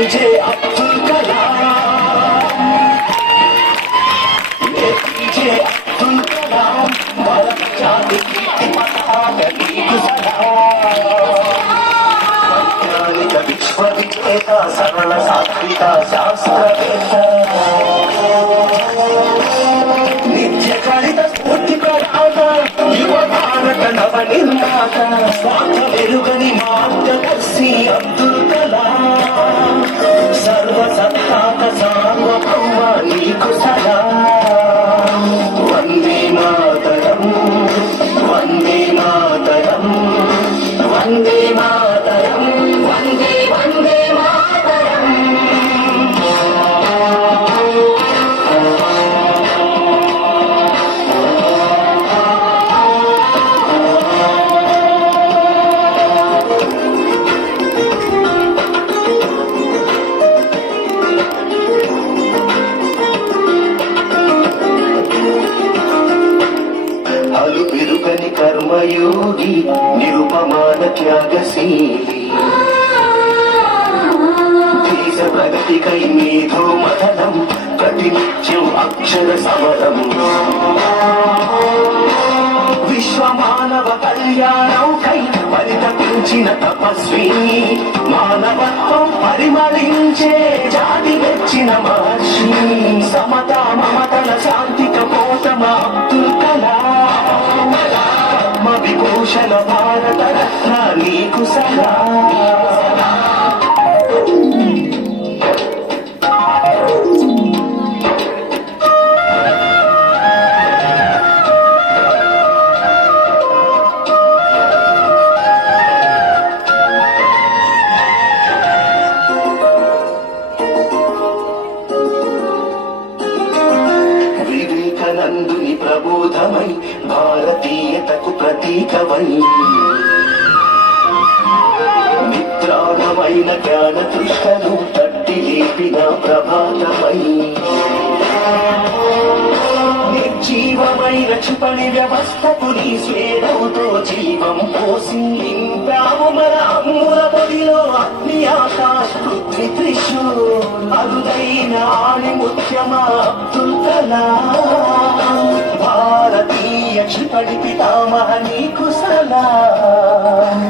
APJ Abdul Kalam, APJ Abdul Kalam, భారత జాతికి పతాక నీకు సలాం. వైజ్ఞానిక విశ్వవిజేత, సరళ సాత్విక శాస్త్రవేత్త, నిత్య కలిత స్ఫూర్తి ప్రదాత, యువ భారత నవ నిర్మాత, స్వార్థ వెలుగని మార్గదర్శి అబ్దుల్ కలాం. సర్వసత్తాక సార్వభౌమ నీకు సలాం. వందే మాతరం, వందే మాతరం, వందే మాతరం, వందే వందే మాతరం. అలు పెరుగని కర్మయోగి, నిరుపమాన త్యాగశీలి, దేశ ప్రగతికై మేధో మథనం, ప్రతినిత్యం అక్షర సమరం. విశ్వమానవ కళ్యాణంకై పరితపించిన తపస్వి, మానవత్వం పరిమళించే జాతి మెచ్చిన మహర్షి, సమత మమతల శాంతిక పోతమ అబ్దుల్ కలాం. పద్మ విభూషణ భారత రత్న నీకు సలాం. వివేకానందుని ప్రబోధమై, భారతీయతకు ప్రతీకమై, నిద్రాణమైన జ్ఞాన తృష్ణను తట్టి లేపిన ప్రభాతమై, నిర్జీవమైన క్షిపణి వ్యవస్థకు నీ స్వేదవుతో జీవం పోసి, నింపావు మన అమ్ముల పొడిలో అగ్ని ఆకాశ పృథ్వీ త్రిశూల్. అరుదైన ఆణిముత్యమ అబ్దుల్ కలాం, భారతీయ క్షిపణి పితామహ నీకు సలాం.